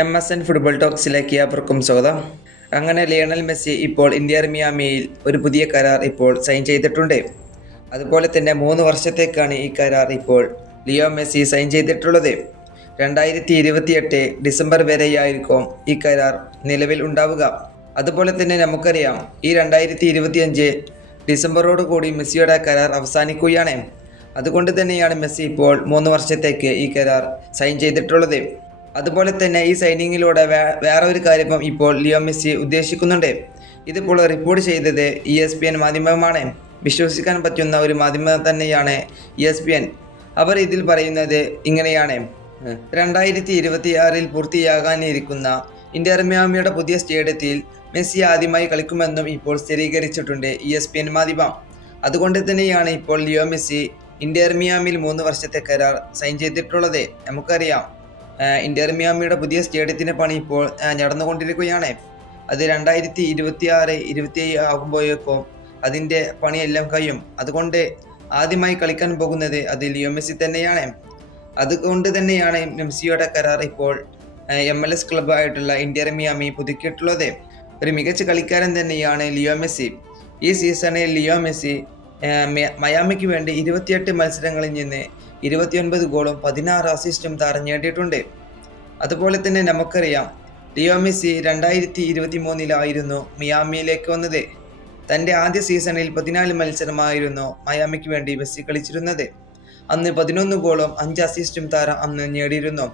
M S N football ടോക്സിലേക്ക് അവർക്കും സ്വാഗതം. അങ്ങനെ ലിയണൽ മെസ്സി ഇപ്പോൾ ഇന്ത്യ മിയാമിയിൽ ഒരു പുതിയ കരാർ ഇപ്പോൾ സൈൻ ചെയ്തിട്ടുണ്ട്. അതുപോലെ തന്നെ മൂന്ന് വർഷത്തേക്കാണ് ഈ കരാർ ഇപ്പോൾ ലിയോ മെസ്സി സൈൻ ചെയ്തിട്ടുള്ളത്. രണ്ടായിരത്തി ഇരുപത്തിയെട്ട് ഡിസംബർ വരെയായിരിക്കും ഈ കരാർ നിലവിൽ ഉണ്ടാവുക. അതുപോലെ തന്നെ നമുക്കറിയാം ഈ രണ്ടായിരത്തി ഇരുപത്തിയഞ്ച് ഡിസംബറോട് കൂടി മെസ്സിയുടെ കരാർ അവസാനിക്കുകയാണ്. അതുകൊണ്ട് തന്നെയാണ് മെസ്സി ഇപ്പോൾ മൂന്ന് വർഷത്തേക്ക് ഈ കരാർ സൈൻ ചെയ്തിട്ടുള്ളത്. അതുപോലെ തന്നെ ഈ സൈനിങ്ങിലൂടെ വേറെ ഒരു കാര്യം ഇപ്പോൾ ലിയോ മെസ്സി ഉദ്ദേശിക്കുന്നുണ്ട്. ഇതിപ്പോൾ റിപ്പോർട്ട് ചെയ്തത് ഇ എസ് പി എൻ മാധ്യമമാണ്. വിശ്വസിക്കാൻ പറ്റുന്ന ഒരു മാധ്യമം തന്നെയാണ് ഇ എസ് പി എൻ അവർ ഇതിൽ പറയുന്നത് ഇങ്ങനെയാണ്. രണ്ടായിരത്തി ഇരുപത്തി ആറിൽ പൂർത്തിയാകാനിരിക്കുന്ന ഇന്ത്യർമ്യാമിയുടെ പുതിയ സ്റ്റേഡിയത്തിൽ മെസ്സി ആദ്യമായി കളിക്കുമെന്നും ഇപ്പോൾ സ്ഥിരീകരിച്ചിട്ടുണ്ട് ഇ എസ് പി എൻ മാധ്യമം. അതുകൊണ്ട് തന്നെയാണ് ഇപ്പോൾ ലിയോ മെസ്സി ഇന്റർമിയാമിൽ മൂന്ന് വർഷത്തെ കരാർ സൈൻ ചെയ്തിട്ടുള്ളത്. നമുക്കറിയാം. ആഹ് ഇന്റർ മിയാമിയുടെ പുതിയ സ്റ്റേഡിയത്തിന്റെ പണി ഇപ്പോൾ നടന്നുകൊണ്ടിരിക്കുകയാണ്. അത് രണ്ടായിരത്തി ഇരുപത്തി ആറ് ഇരുപത്തി ആകുമ്പോഴേക്കും അതിന്റെ പണിയെല്ലാം കഴിയും. അതുകൊണ്ട് ആദ്യമായി കളിക്കാൻ പോകുന്നത് അത് ലിയോ മെസ്സി തന്നെയാണ്. അതുകൊണ്ട് തന്നെയാണ് മെസ്സിയുടെ കരാർ ഇപ്പോൾ എം എൽ എസ് ക്ലബായിട്ടുള്ള ഇന്ത്യ മിയാമി പുതുക്കിയിട്ടുള്ളത്. ഒരു മികച്ച കളിക്കാരൻ തന്നെയാണ് ലിയോ മെസ്സി. ഈ സീസണിൽ ലിയോ മെസ്സി മയാമിക്ക് വേണ്ടി ഇരുപത്തിയെട്ട് മത്സരങ്ങളിൽ നിന്ന് ഇരുപത്തിയൊൻപത് ഗോളും പതിനാറ് അസിസ്റ്റും താരം നേടിയിട്ടുണ്ട്. അതുപോലെ തന്നെ നമുക്കറിയാം ലിയോ മെസ്സി രണ്ടായിരത്തി ഇരുപത്തി മൂന്നിലായിരുന്നു മിയാമിയിലേക്ക് വന്നത്. തന്റെ ആദ്യ സീസണിൽ പതിനാല് മത്സരമായിരുന്നു മയാമിക്ക് വേണ്ടി മെസ്സി കളിച്ചിരുന്നത്. അന്ന് പതിനൊന്ന് ഗോളും അഞ്ച് അസിസ്റ്റും താരം അന്ന് നേടിയിരുന്നു.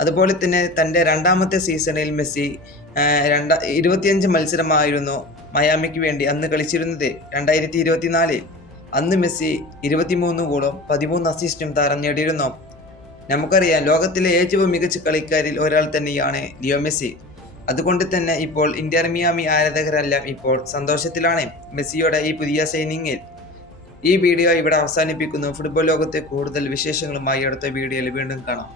അതുപോലെ തന്നെ തന്റെ രണ്ടാമത്തെ സീസണിൽ മെസ്സി രണ്ട ഇരുപത്തിയഞ്ച് മത്സരമായിരുന്നു മയാമിക്ക് വേണ്ടി അന്ന് കളിച്ചിരുന്നത് രണ്ടായിരത്തി ഇരുപത്തിനാലിൽ അന്ന് മെസ്സി ഇരുപത്തിമൂന്ന് ഗോളും പതിമൂന്ന് അസിസ്റ്റും താരം നേടിയിരുന്നു. നമുക്കറിയാം ലോകത്തിലെ ഏറ്റവും മികച്ച കളിക്കാരിൽ ഒരാൾ തന്നെയാണ് ലിയോ മെസ്സി. അതുകൊണ്ട് തന്നെ ഇപ്പോൾ ഇന്റർ മിയാമി ആരാധകരെല്ലാം ഇപ്പോൾ സന്തോഷത്തിലാണ് മെസ്സിയുടെ ഈ പുതിയ സൈനിങ്ങിൽ ഈ വീഡിയോ ഇവിടെ അവസാനിപ്പിക്കുന്നു. ഫുട്ബോൾ ലോകത്തെ കൂടുതൽ വിശേഷങ്ങളുമായി അടുത്ത വീഡിയോയിൽ വീണ്ടും കാണാം.